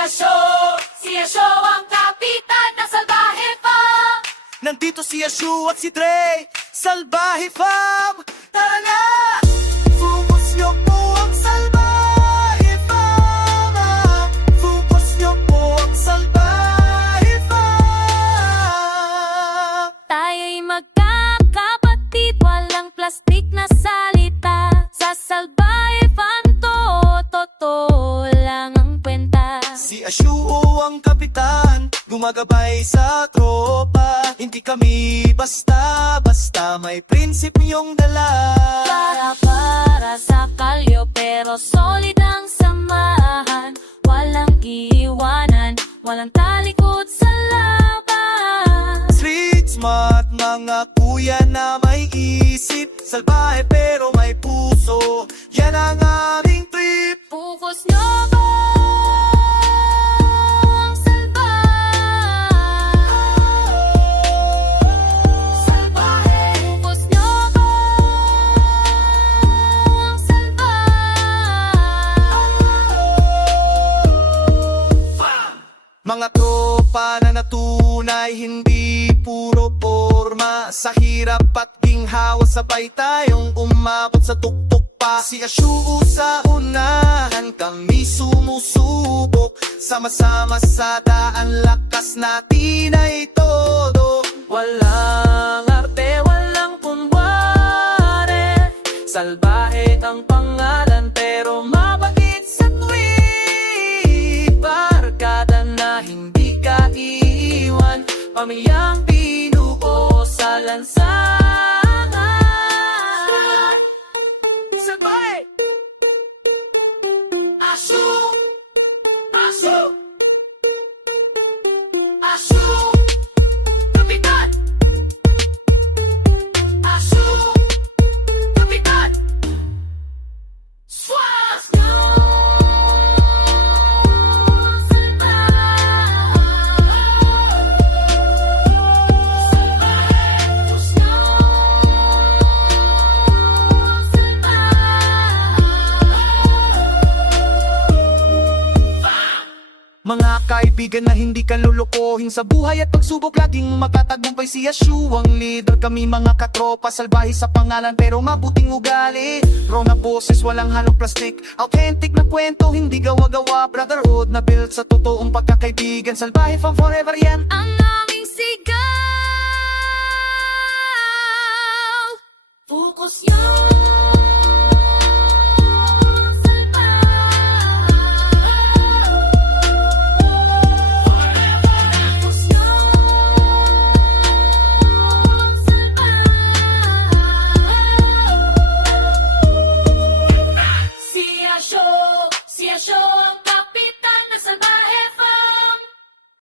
Si Asho ang kapitan ng Salbahe Fam. Nandito si Ashu at si Dre, Salbahe Fam. Tara na! Focus nyo po ang Salbahe Fam. Focus nyo po ang Salbahe Fam. Tayo'y magkakapatid, walang plastik na salita. Sa Salbahe Fam to, totoo lang ang kwenta. Si Ashu ang kapitan, gumagabay sa tropa. Hindi kami basta-basta, may prinsipyong dala. Para sa kalyo, pero solid ang samahan. Walang iiwanan, walang talikod sa laban. Street smart, mga kuya na may isip. Salbahe pero may puso, yan ang aming trip. Focus nyo ba ang Salbahe? Focus nyo ba ang Salbahe? Mga tropa na natunay, hindi puro forma. Sa hirap at ginhawa, sabay tayong umabot sa tuktok pa. Si Ashu sa unahan, kami sumusubok. Sama-sama sa daan, lakas natin ay todo. Walang arte, walang kunwari. Salbahe ang pangalan, pero mabagit sa tweet. Barkada na hindi ka iiwan, pamilyang binuo sa lansangan. Salbahe! Ashu! Ashu! Ashu! Kapitan! Ashu! Kapitan! Swas! Mga kaibigan na hindi ka lulukohin sa buhay at pagsubok, laging magtatagumpay. Si Ashu ang leader, kami mga katropa. Salbahe sa pangalan pero mabuting ugali. Raw na boses, walang halong plastic. Authentic na kwento, hindi gawa-gawa. Brotherhood na built sa totoong pagkakaibigan. Salbahe Fam forever yan. Ang aming sigaw. Focus yan. Si Asho ang